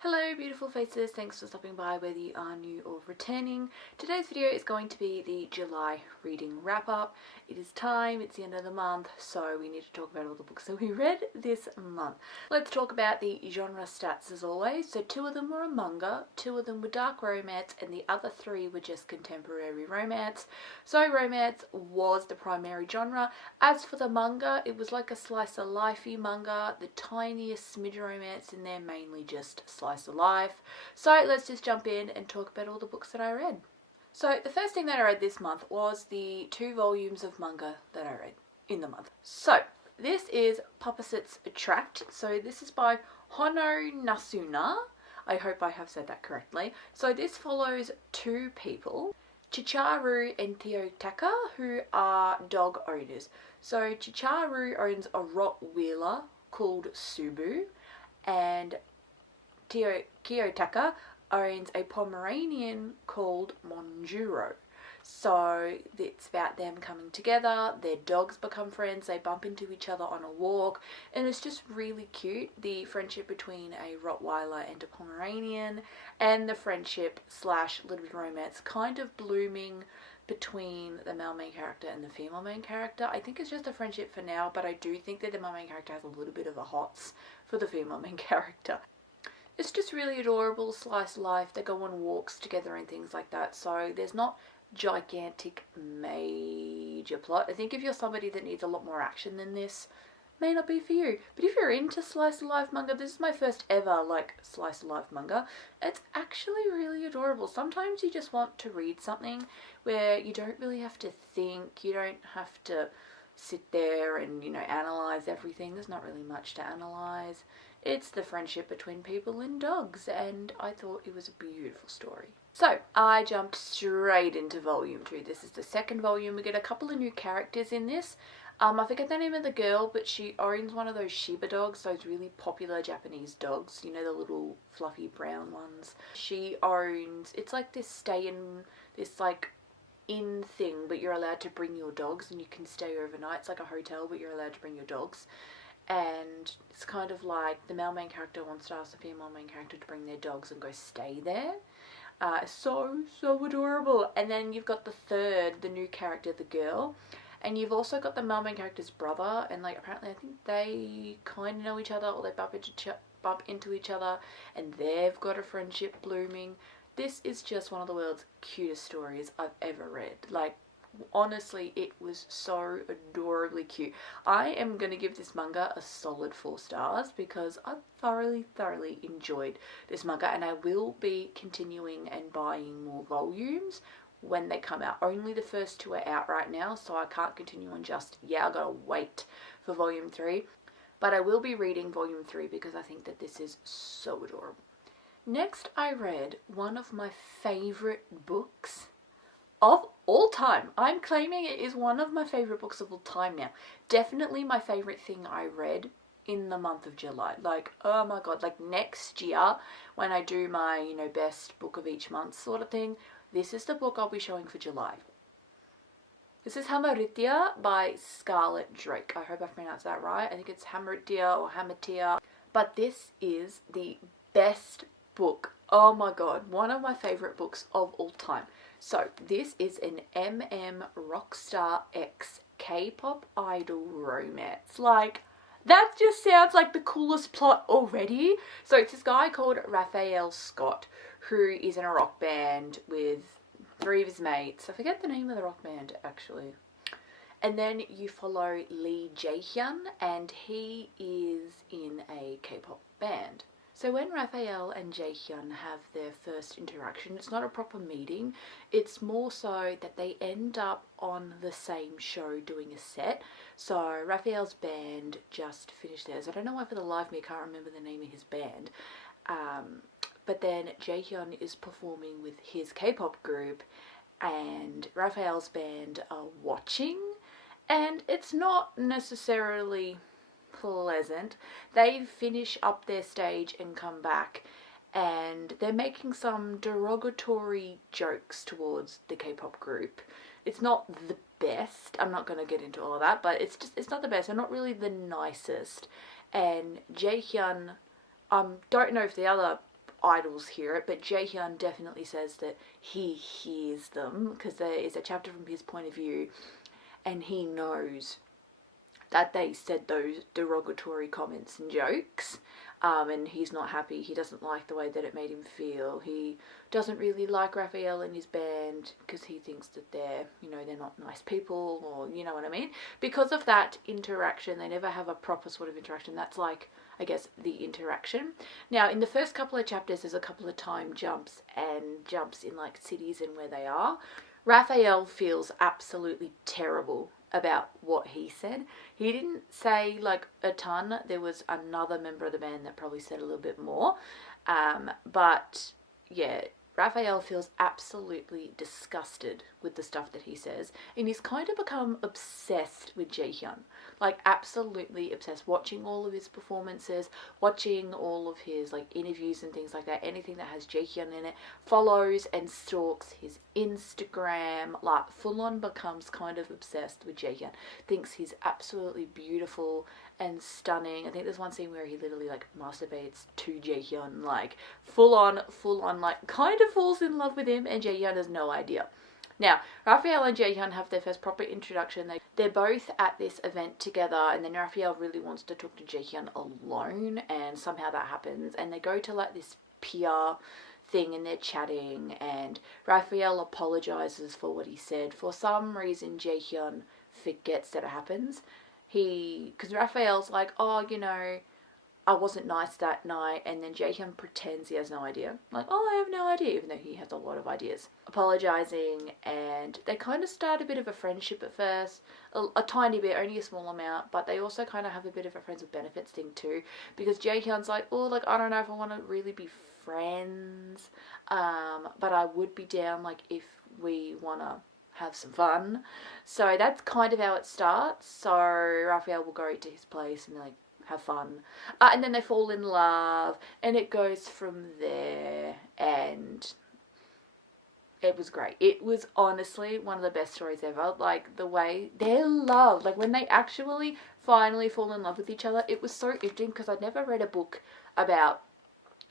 Hello beautiful faces, thanks for stopping by whether you are new or returning. Today's video is going to be the July reading wrap up. It is time, it's the end of the month, so we need to talk about all the books that we read this month. Let's talk about the genre stats as always. So 2 of them were a manga, 2 of them were dark romance, and the other 3 were just contemporary romance. So romance was the primary genre. As for the manga, it was like a slice of lifey manga, the tiniest smidge of romance in there, mainly just slice of life. So let's just jump in and talk about all the books that I read. So the first thing that I read this month was the 2 volumes of manga that I read in the month. So this is Opposites Attract. So this is by Hono Nasuna. I hope I have said that correctly. So this follows 2 people, Chicharu and Theotaka, who are dog owners. So Chicharu owns a Rottweiler called Subu, and Kiyotaka owns a Pomeranian called Monjuro. So it's about them coming together, their dogs become friends, they bump into each other on a walk, and it's just really cute, the friendship between a Rottweiler and a Pomeranian, and the friendship slash little bit of romance kind of blooming between the male main character and the female main character. I think it's just a friendship for now, but I do think that the male main character has a little bit of a hots for the female main character. It's just really adorable, slice of life. They go on walks together and things like that. So there's not gigantic major plot. I think if you're somebody that needs a lot more action than this, may not be for you. But if you're into slice of life manga, this is my first ever slice of life manga. It's actually really adorable. Sometimes you just want to read something where you don't really have to think, you don't have to sit there and analyze everything. There's not really much to analyze. It's the friendship between people and dogs, and I thought it was a beautiful story. So I jumped straight into volume 2. This is the second volume. We get a couple of new characters in this. I forget the name of the girl, but she owns one of those Shiba dogs, those really popular Japanese dogs, the little fluffy brown ones. She owns, it's like this in thing, but you're allowed to bring your dogs and you can stay overnight. It's like a hotel, but you're allowed to bring your dogs. And it's kind of like the male main character wants to ask the female main character to bring their dogs and go stay there. So adorable. And then you've got the new character, the girl. And you've also got the male main character's brother, and apparently I think they kind of know each other, or they bump into each other, and they've got a friendship blooming. This is just one of the world's cutest stories I've ever read. Honestly, it was so adorably cute. I am going to give this manga a solid 4 stars because I thoroughly enjoyed this manga, and I will be continuing and buying more volumes when they come out. Only the first 2 are out right now, so I can't continue on just yet. I gotta wait for volume 3, but I will be reading volume 3 because I think that this is so adorable. Next, I read one of my favorite books of all time. I'm claiming it is one of my favorite books of all time now. Definitely my favorite thing I read in the month of July. Oh my god, next year when I do my, best book of each month sort of thing, this is the book I'll be showing for July. This is Hamartia by Scarlett Drake. I hope I pronounced that right. I think it's Hamartia or Hamatia. But this is the best book. Oh my god, one of my favorite books of all time. So this is an MM Rockstar X K-pop idol romance. That just sounds like the coolest plot already. So it's this guy called Raphael Scott, who is in a rock band with 3 of his mates. I forget the name of the rock band actually. And then you follow Lee Jae-hyun, and he is in a K-pop band. So when Raphael and Jae-hyun have their first interaction, it's not a proper meeting. It's more so that they end up on the same show doing a set. So Raphael's band just finished theirs. I don't know why for the life of me I can't remember the name of his band. But then Jae-hyun is performing with his K-pop group, and Raphael's band are watching, and it's not necessarily pleasant. They finish up their stage and come back, and they're making some derogatory jokes towards the K-pop group. It's not the best. I'm not going to get into all of that, but it's not the best. They're not really the nicest. And Jae-hyun, don't know if the other idols hear it, but Jaehyun definitely says that he hears them, because there is a chapter from his point of view, and he knows that they said those derogatory comments and jokes, and he's not happy. He doesn't like the way that it made him feel. He doesn't really like Raphael and his band because he thinks that they're not nice people, or you know what I mean. Because of that interaction, they never have a proper sort of interaction. That's like, I guess, the interaction. Now, in the first couple of chapters, there's a couple of time jumps and jumps in like cities and where they are. Raphael feels absolutely terrible about what he said. He didn't say like a ton. There was another member of the band that probably said a little bit more. But yeah, Raphael feels absolutely disgusted with the stuff that he says, and he's kind of become obsessed with Jaehyun. Like absolutely obsessed, watching all of his performances, watching all of his like interviews and things like that. Anything that has Jaehyun in it, follows and stalks his Instagram, like full on becomes kind of obsessed with Jaehyun. Thinks he's absolutely beautiful and stunning. I think there's one scene where he literally like masturbates to Jaehyun, like full on, like kind of falls in love with him, and Jaehyun has no idea. Now, Raphael and Jaehyun have their first proper introduction. They're both at this event together, and then Raphael really wants to talk to Jaehyun alone, and somehow that happens, and they go to like this pier thing, and they're chatting, and Raphael apologizes for what he said. For some reason, Jaehyun forgets that it happens. Because Raphael's like, oh, I wasn't nice that night, and then Jaehyun pretends he has no idea. Like, oh, I have no idea, even though he has a lot of ideas. Apologizing, and they kind of start a bit of a friendship at first, a tiny bit, only a small amount, but they also kind of have a bit of a friends with benefits thing too, because Jaehyun's like, oh, like, I don't know if I want to really be friends, but I would be down, like, if we want to have some fun. So that's kind of how it starts. So Raphael will go to his place and like have fun, and then they fall in love, and it goes from there, and it was great. It was honestly one of the best stories ever. Like the way their love, like when they actually finally fall in love with each other, it was so interesting because I'd never read a book about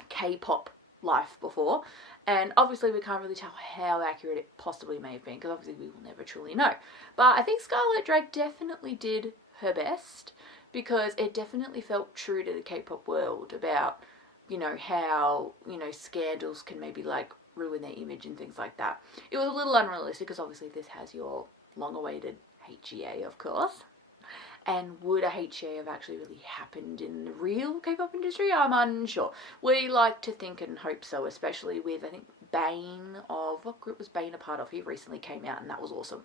K-pop life before, and obviously we can't really tell how accurate it possibly may have been, because obviously we will never truly know. But I think Scarlet Drake definitely did her best, because it definitely felt true to the K-pop world about, how, scandals can maybe like ruin their image and things like that. It was a little unrealistic because obviously this has your long-awaited HEA, of course. And would a HEA have actually really happened in the real K-pop industry? I'm unsure. We like to think and hope so, especially with, I think, Bane of, what group was Bane a part of? He recently came out and that was awesome,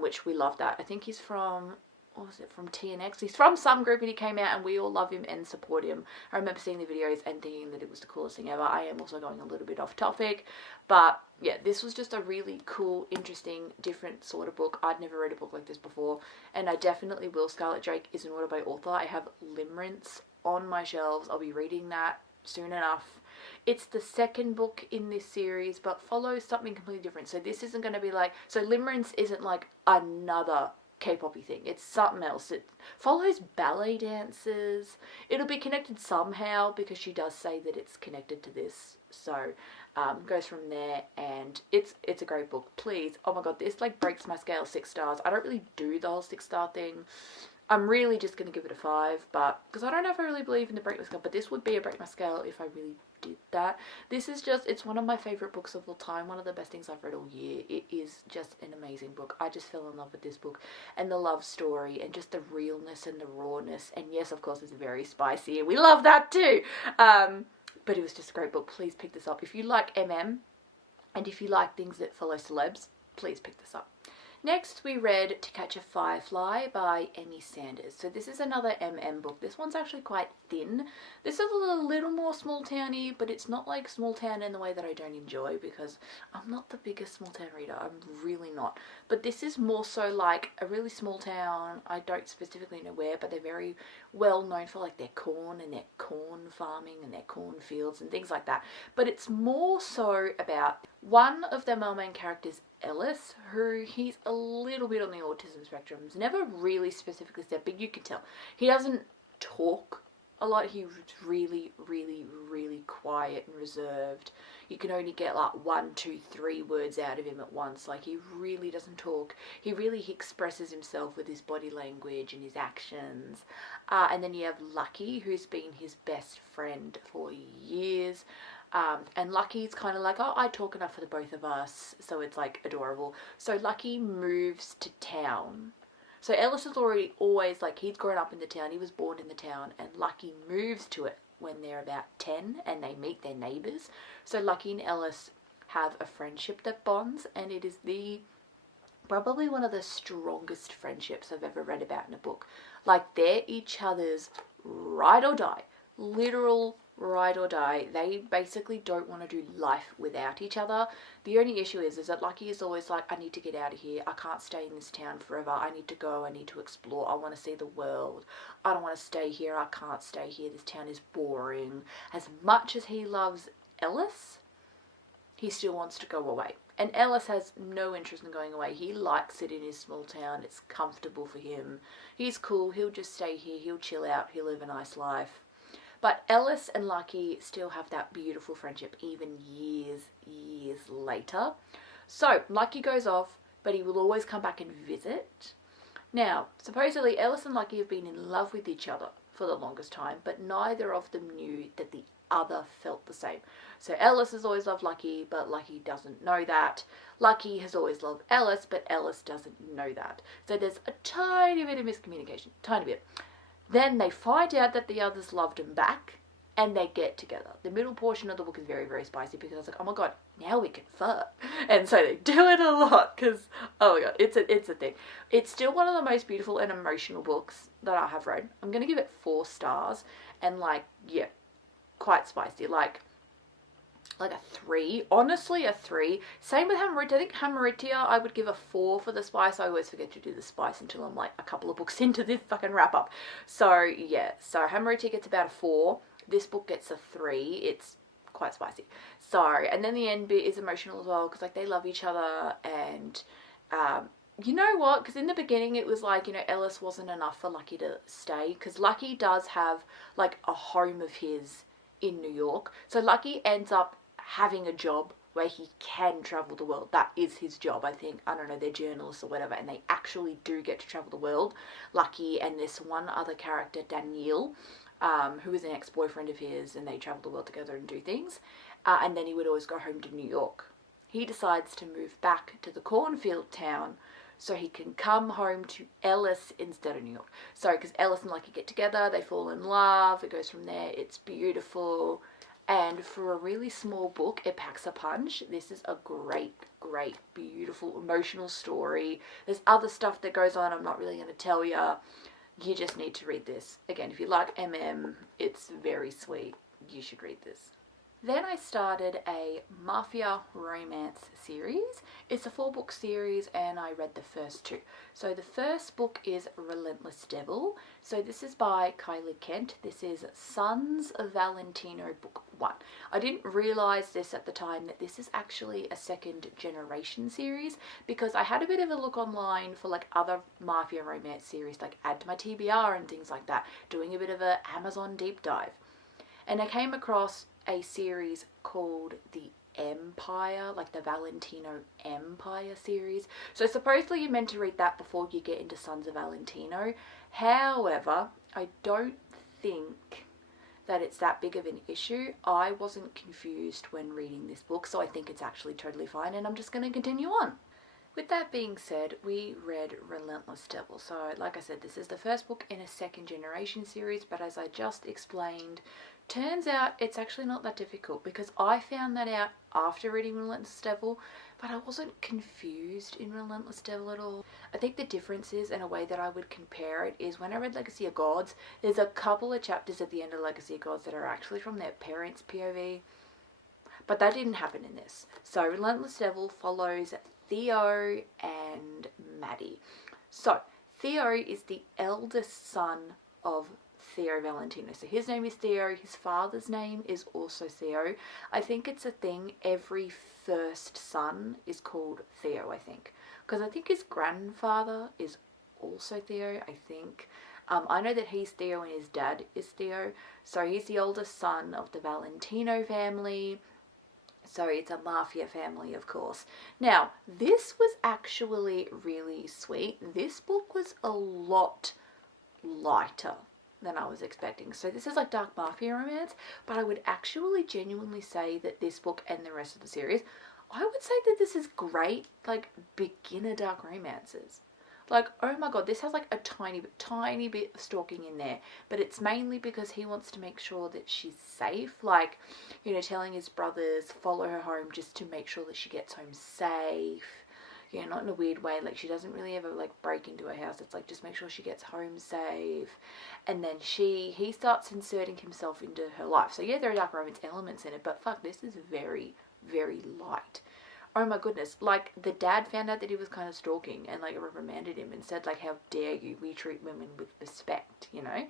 which we loved that. I think he's from, what was it, from TNX? He's from some group and he came out and we all love him and support him. I remember seeing the videos and thinking that it was the coolest thing ever. I am also going a little bit off topic, but yeah, this was just a really cool, interesting, different sort of book. I'd never read a book like this before, and I definitely will. Scarlet Drake is an order by author. I have Limerence on my shelves. I'll be reading that soon enough. It's the second book in this series, but follows something completely different. So this isn't going to be like, so Limerence isn't like another K-poppy thing. It's something else. It follows ballet dancers. It'll be connected somehow because she does say that it's connected to this. So goes from there, and it's a great book. Please, oh my god, this like breaks my scale 6 stars. I don't really do the whole 6-star thing. I'm really just going to give it a 5, but because I don't know if I really believe in the break my scale, but this would be a break my scale if I really did that. This is just, it's one of my favourite books of all time, one of the best things I've read all year. It is just an amazing book. I just fell in love with this book, and the love story, and just the realness and the rawness, and yes, of course, it's very spicy, and we love that too. But it was just a great book. Please pick this up. If you like MM, and if you like things that follow celebs, please pick this up. Next, we read To Catch a Firefly by Emmy Sanders. So this is another MM book. This one's actually quite thin. This is a little more small towny, but it's not like small town in the way that I don't enjoy, because I'm not the biggest small town reader. I'm really not. But this is more so like a really small town. I don't specifically know where, but they're very well known for like their corn and their corn farming and their corn fields and things like that. But it's more so about one of the main characters, Ellis, who he's a little bit on the autism spectrum. It's never really specifically said, but you can tell. He doesn't talk he was really, really, really quiet and reserved. You can only get like 1, 2, 3 words out of him at once. Like, he really doesn't talk. He really expresses himself with his body language and his actions. And then you have Lucky, who's been his best friend for years. And Lucky's kind of like, oh, I talk enough for the both of us. So it's like adorable. So Lucky moves to town. So Ellis is always like, he's grown up in the town, he was born in the town, and Lucky moves to it when they're about 10 and they meet their neighbours. So Lucky and Ellis have a friendship that bonds, and it is probably one of the strongest friendships I've ever read about in a book. Like, they're each other's ride or die, literal ride or die. They basically don't want to do life without each other. The only issue is that Lucky is always like, I need to get out of here. I can't stay in this town forever. I need to go. I need to explore. I want to see the world. I don't want to stay here. I can't stay here. This town is boring. As much as he loves Ellis, he still wants to go away. And Ellis has no interest in going away. He likes it in his small town. It's comfortable for him. He's cool. He'll just stay here. He'll chill out. He'll live a nice life. But Ellis and Lucky still have that beautiful friendship even years later. So Lucky goes off, but he will always come back and visit. Now, supposedly Ellis and Lucky have been in love with each other for the longest time, but neither of them knew that the other felt the same. So Ellis has always loved Lucky, but Lucky doesn't know that. Lucky has always loved Ellis, but Ellis doesn't know that. So there's a tiny bit of miscommunication, tiny bit. Then they find out that the others loved him back, and they get together. The middle portion of the book is very, very spicy, because I was like, oh my god, now we can fuck. And so they do it a lot, because, oh my god, it's a thing. It's still one of the most beautiful and emotional books that I have read. I'm going to give it 4 stars, and like, yeah, quite spicy. Like a 3. Honestly, a 3. Same with Hamaritia. I think Hamaritia I would give a 4 for the spice. I always forget to do the spice until I'm like a couple of books into this fucking wrap up. So yeah, so Hamaritia gets about a 4. This book gets a 3. It's quite spicy. So, and then the end bit is emotional as well, because like they love each other, and you know what? Because in the beginning it was like, you know, Ellis wasn't enough for Lucky to stay, because Lucky does have like a home of his in New York. So Lucky ends up having a job where he can travel the world. That is his job, I think. I don't know, they're journalists or whatever, and they actually do get to travel the world. Lucky and this one other character, Danielle, who is an ex-boyfriend of his, and they travel the world together and do things. And then he would always go home to New York. He decides to move back to the cornfield town so he can come home to Ellis instead of New York. Sorry, because Ellis and Lucky get together, they fall in love, it goes from there, it's beautiful. And for a really small book, it packs a punch. This is a great, beautiful, emotional story. There's other stuff that goes on I'm not really going to tell you. You just need to read this. Again, if you like it's very sweet. You should read this. Then I started a mafia romance series. It's a 4-book series, and I read the first 2. So the first book is Relentless Devil. So this is by Kylie Kent. This is Sons of Valentino book 1. I didn't realise this at the time, that this is actually a second generation series, because I had a bit of a look online for like other mafia romance series, like Add to My TBR and things like that, doing a bit of a Amazon deep dive. And I came across a series called The Empire, like the Valentino Empire series. So supposedly you're meant to read that before you get into Sons of Valentino. However, I don't think that it's that big of an issue. I wasn't confused when reading this book, so I think it's actually totally fine, and I'm just going to continue on. With that being said, we read Relentless Devil. So like I said, this is the first book in a second generation series, but as I just explained, turns out it's actually not that difficult, because I found that out after reading Relentless Devil, but I wasn't confused in Relentless Devil at all. I think the difference is, in a way that I would compare it, is when I read Legacy of Gods, there's a couple of chapters at the end of Legacy of Gods that are actually from their parents' POV, but that didn't happen in this. So Relentless Devil follows Theo and Maddie. So Theo is the eldest son of Theo Valentino. So his name is Theo, his father's name is also Theo. I think it's a thing, every first son is called Theo, I think. Because I think his grandfather is also Theo, I think. I know that he's Theo and his dad is Theo. So he's the oldest son of the Valentino family. So it's a mafia family, of course. Now, this was actually really sweet. This book was a lot lighter than I was expecting. So this is like dark mafia romance, but I would actually genuinely say that this book and the rest of the series, I would say that this is great, like, beginner dark romances. Like, oh my god, this has like a tiny bit of stalking in there, but it's mainly because he wants to make sure that she's safe. Like, you know, telling his brothers follow her home just to make sure that she gets home safe. Yeah, not in a weird way. Like, she doesn't really ever like break into her house. It's like, just make sure she gets home safe. And then he starts inserting himself into her life. So yeah, there are dark romance elements in it, but fuck, this is very, very light. Oh my goodness, like, the dad found out that he was kind of stalking and like reprimanded him and said like, how dare you, we treat women with respect, you know.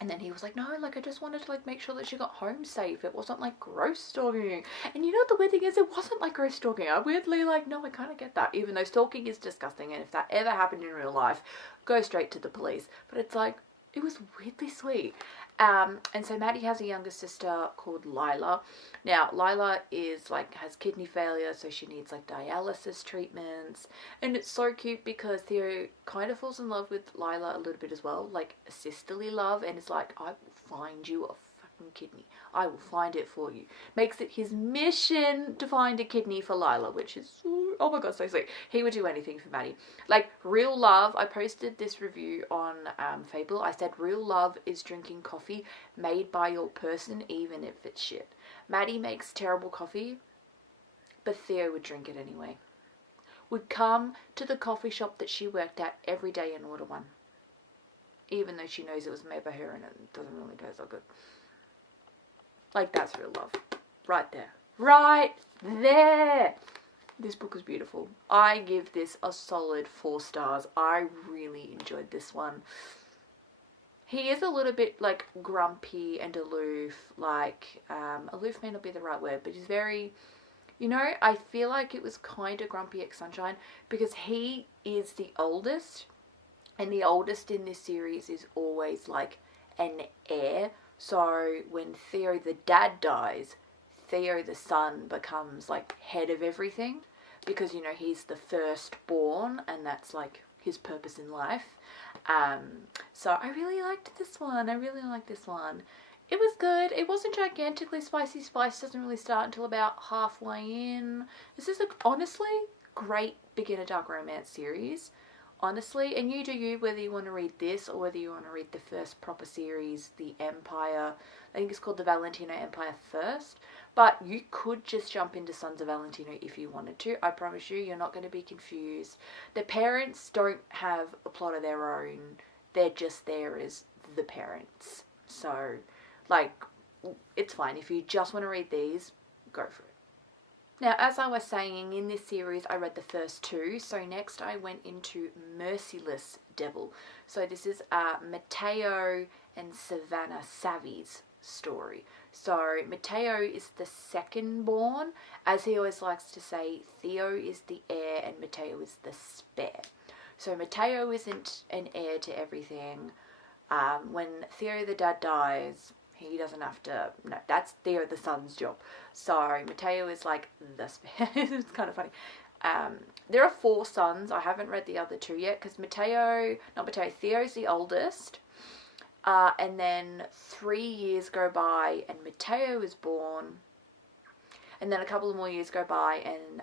And then he was like, no, like, I just wanted to like make sure that she got home safe. It wasn't like gross stalking. And you know what the weird thing is, it wasn't like gross stalking. I weirdly like, no, I kind of get that, even though stalking is disgusting, and if that ever happened in real life, go straight to the police. But it's like, it was weirdly sweet. And so Maddie has a younger sister called Lila. Now, Lila is like, has kidney failure, so she needs like dialysis treatments. And it's so cute because Theo kind of falls in love with Lila a little bit as well, like a sisterly love, and it's like, I will find you a fucking kidney. I will find it for you. Makes it his mission to find a kidney for Lila, which is, oh my god, so sweet. He would do anything for Maddie. Like, real love, I posted this review on Fable. I said, real love is drinking coffee made by your person, even if it's shit. Maddie makes terrible coffee, but Theo would drink it anyway. Would come to the coffee shop that she worked at every day and order one, even though she knows it was made by her and it doesn't really taste so good. Like, that's real love. Right there. Right there! This book is beautiful. I give this a solid 4 stars. I really enjoyed this one. He is a little bit, like, grumpy and aloof. Like, aloof may not be the right word, but he's very, you know, I feel like it was kind of Grumpy X Sunshine because he is the oldest. And the oldest in this series is always, like, an heir. So when Theo the dad dies, Theo the son becomes like head of everything because, you know, he's the firstborn and that's like his purpose in life. So I really liked this one. It was good. It wasn't gigantically spicy. Spice doesn't really start until about halfway in. This is a honestly great beginner dark romance series. Honestly, and you do you, whether you want to read this or whether you want to read the first proper series, The Empire. I think it's called The Valentino Empire first. But you could just jump into Sons of Valentino if you wanted to. I promise you, you're not going to be confused. The parents don't have a plot of their own. They're just there as the parents. So, like, it's fine. If you just want to read these, go for it. Now, as I was saying, in this series, I read the first 2. So next I went into Merciless Devil. So this is Matteo and Savannah Savvy's story. So Matteo is the second born. As he always likes to say, Theo is the heir and Matteo is the spare. So Matteo isn't an heir to everything. When Theo the dad dies, he doesn't have to, no, that's Theo the son's job. So Matteo is like the spare. It's kind of funny. There are 4 sons. I haven't read the other 2 yet because Theo's the oldest. And then 3 years go by and Matteo is born. And then a couple of more years go by and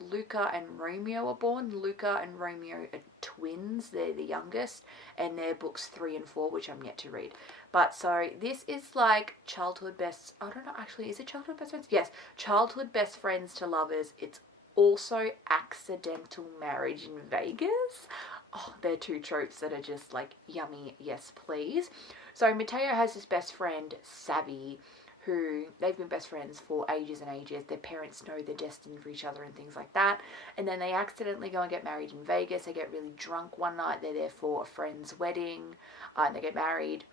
Luca and Romeo are born. Luca and Romeo are twins. They're the youngest. And they're books 3 and 4, which I'm yet to read. But so this is like childhood best... I don't know, actually, is it childhood best friends? Yes, childhood best friends to lovers. It's also accidental marriage in Vegas. Oh, they're 2 tropes that are just like yummy, yes please. So Matteo has his best friend, Savvy, who they've been best friends for ages and ages. Their parents know they're destined for each other and things like that. And then they accidentally go and get married in Vegas. They get really drunk one night. They're there for a friend's wedding and they get married.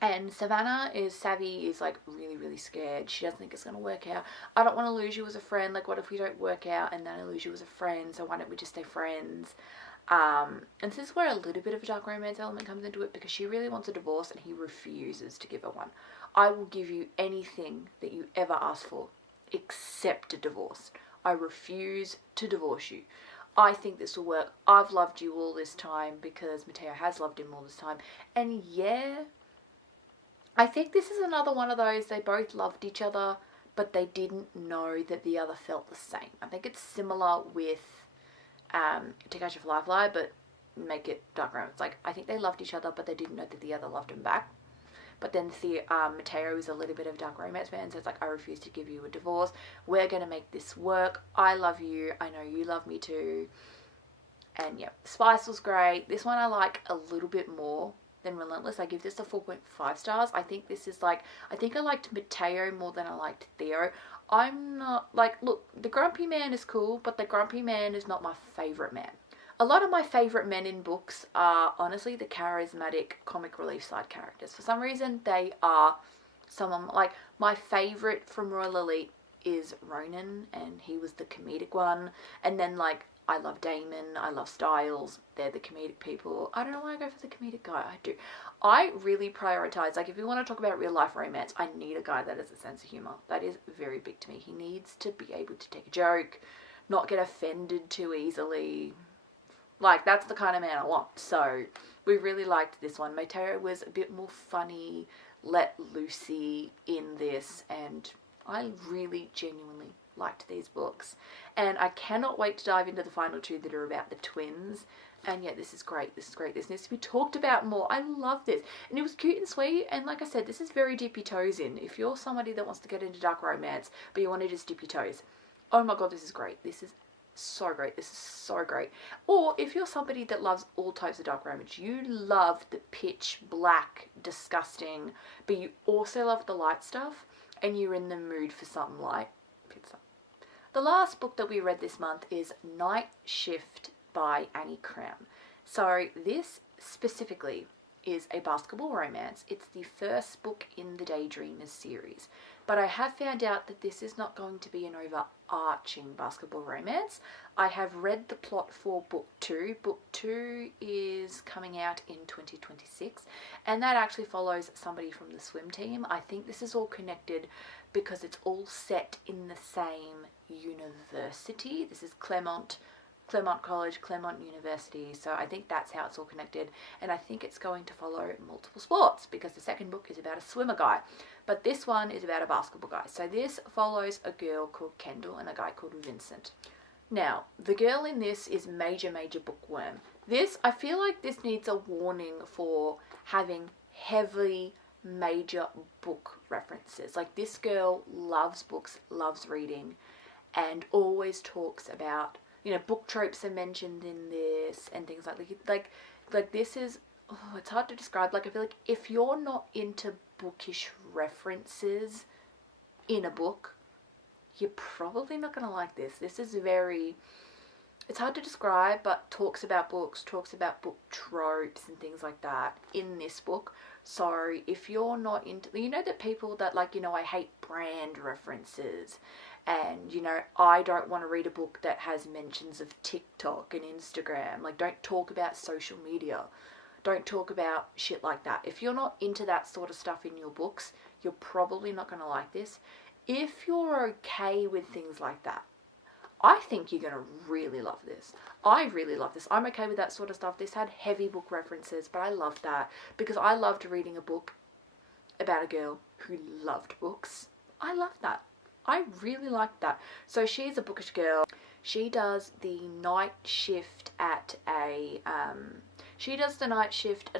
And Savvy is like really, really scared. She doesn't think it's going to work out. I don't want to lose you as a friend. Like, what if we don't work out and then I lose you as a friend? So why don't we just stay friends? And this is where a little bit of a dark romance element comes into it, because she really wants a divorce and he refuses to give her one. I will give you anything that you ever ask for except a divorce. I refuse to divorce you. I think this will work. I've loved you all this time because Mateo has loved him all this time. And yeah, I think this is another one of those, they both loved each other, but they didn't know that the other felt the same. I think it's similar with To Catch a Firefly, but make it dark romance. Like, I think they loved each other, but they didn't know that the other loved him back. But then Mateo is a little bit of dark romance fan, so it's like, I refuse to give you a divorce. We're going to make this work. I love you. I know you love me too. And yeah, Spice was great. This one I like a little bit more than Relentless. I give this a 4.5 stars. I think this is like, I think I liked Mateo more than I liked Theo. I'm not, like, look, the grumpy man is cool, but the grumpy man is not my favourite man. A lot of my favourite men in books are honestly the charismatic comic relief side characters. For some reason, they are someone, like, my favourite from Royal Elite is Ronan, and he was the comedic one. And then, like, I love Damon, I love Styles, they're the comedic people. I don't know why I go for the comedic guy, I do. I really prioritise, like, if you want to talk about real life romance, I need a guy that has a sense of humour. That is very big to me. He needs to be able to take a joke, not get offended too easily. Like, that's the kind of man I want. So, we really liked this one. Mateo was a bit more funny, let loosey in this, and I really genuinely liked these books. And I cannot wait to dive into the final two that are about the twins. And yeah, this is great. This is great. This needs to be talked about more. I love this. And it was cute and sweet. And like I said, this is very dip your toes in. If you're somebody that wants to get into dark romance, but you want to just dip your toes, oh my god, this is great. This is so great. This is so great. Or if you're somebody that loves all types of dark romance, you love the pitch black, disgusting, but you also love the light stuff, and you're in the mood for something light, pizza. The last book that we read this month is Night Shift by Annie Cram. So this specifically is a basketball romance. It's the first book in the Daydreamers series. But I have found out that this is not going to be an overarching basketball romance. I have read the plot for book 2. Book 2 is coming out in 2026, and that actually follows somebody from the swim team. I think this is all connected because it's all set in the same university. This is Claremont College, Claremont University, so I think that's how it's all connected, and I think it's going to follow multiple sports because the second book is about a swimmer guy, but this one is about a basketball guy. So this follows a girl called Kendall and a guy called Vincent. Now, the girl in this is major bookworm. This, I feel like this needs a warning for having heavy major book references. Like, this girl loves books, loves reading, and always talks about, you know, book tropes are mentioned in this and things like this is, oh, it's hard to describe. Like, I feel like if you're not into bookish references in a book, you're probably not going to like this. This is very, it's hard to describe, but talks about books, talks about book tropes and things like that in this book. So if you're not into, you know, the people that, like, you know, I hate brand references, and, you know, I don't want to read a book that has mentions of TikTok and Instagram. Like, don't talk about social media. Don't talk about shit like that. If you're not into that sort of stuff in your books, you're probably not going to like this. If you're okay with things like that, I think you're going to really love this. I really love this. I'm okay with that sort of stuff. This had heavy book references, but I loved that because I loved reading a book about a girl who loved books. I loved that. I really liked that. So she's a bookish girl. She does the night shift at a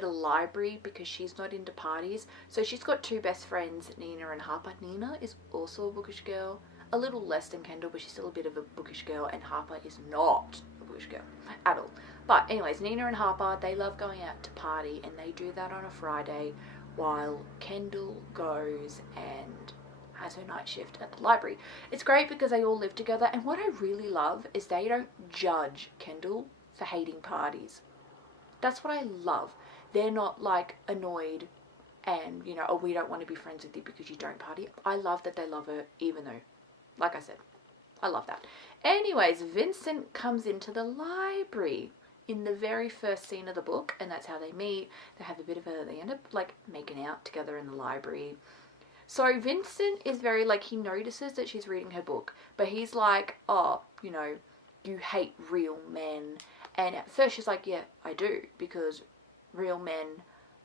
library because she's not into parties. So she's got two best friends, Nina and Harper. Nina is also a bookish girl, a little less than Kendall, but she's still a bit of a bookish girl, and Harper is not a bookish girl at all. But anyways, Nina and Harper, they love going out to party, and they do that on a Friday, while Kendall goes and has her night shift at the library. It's great because they all live together, and what I really love is they don't judge Kendall for hating parties. That's what I love. They're not like annoyed and, you know, oh, we don't want to be friends with you because you don't party. I love that they love her, even though, like I said, I love that. Anyways, Vincent comes into the library. in the very first scene of the book, and that's how they meet. They have a bit of they end up like making out together in the library. So Vincent is very like, he notices that she's reading her book, but he's like, oh, you know, you hate real men. And at first she's like, yeah, I do, because real men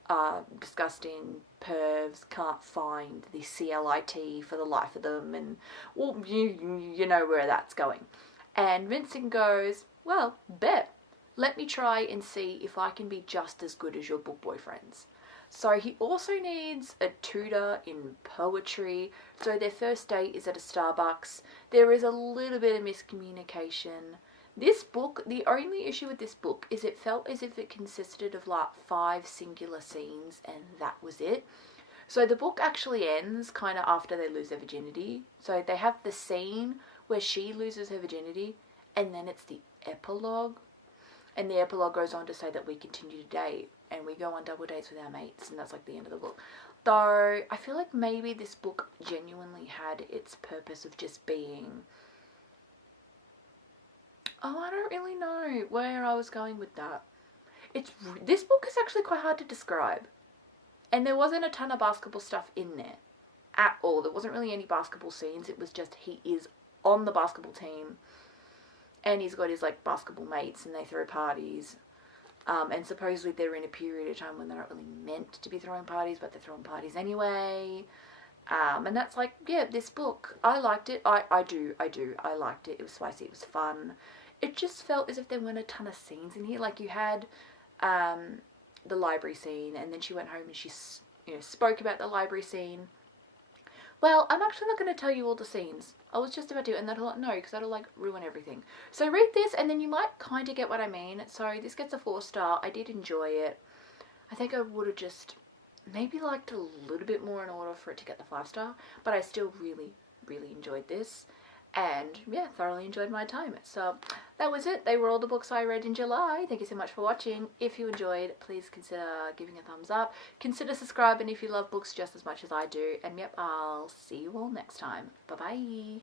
are disgusting pervs, can't find the CLIT for the life of them, and well, you know where that's going. And Vincent goes, well, bet. Let me try and see if I can be just as good as your book boyfriends. So he also needs a tutor in poetry. So their first date is at a Starbucks. There is a little bit of miscommunication. This book, the only issue with this book is it felt as if it consisted of like 5 singular scenes and that was it. So the book actually ends kind of after they lose their virginity. So they have the scene where she loses her virginity, and then it's the epilogue. And the epilogue goes on to say that we continue to date and we go on double dates with our mates, and that's like the end of the book. Though I feel like maybe this book genuinely had its purpose of just being, oh, I don't really know where I was going with that. This book is actually quite hard to describe. And there wasn't a ton of basketball stuff in there at all. There wasn't really any basketball scenes. It was just he is on the basketball team and he's got his like basketball mates and they throw parties. And supposedly they're in a period of time when they're not really meant to be throwing parties, but they're throwing parties anyway. And that's like, yeah, this book, I liked it. I do. I liked it. It was spicy. It was fun. It just felt as if there weren't a ton of scenes in here. Like you had the library scene, and then she went home and she spoke about the library scene. Well, I'm actually not going to tell you all the scenes. I was just about to, and that'll because that'll like ruin everything. So read this and then you might kind of get what I mean. So this gets a 4-star. I did enjoy it. I think I would have just maybe liked a little bit more in order for it to get the 5-star, but I still really, really enjoyed this. And yeah, thoroughly enjoyed my time. So that was it. They were all the books I read in July. Thank you so much for watching. If you enjoyed, please consider giving a thumbs up. Consider subscribing if you love books just as much as I do. And yep, I'll see you all next time. Bye bye.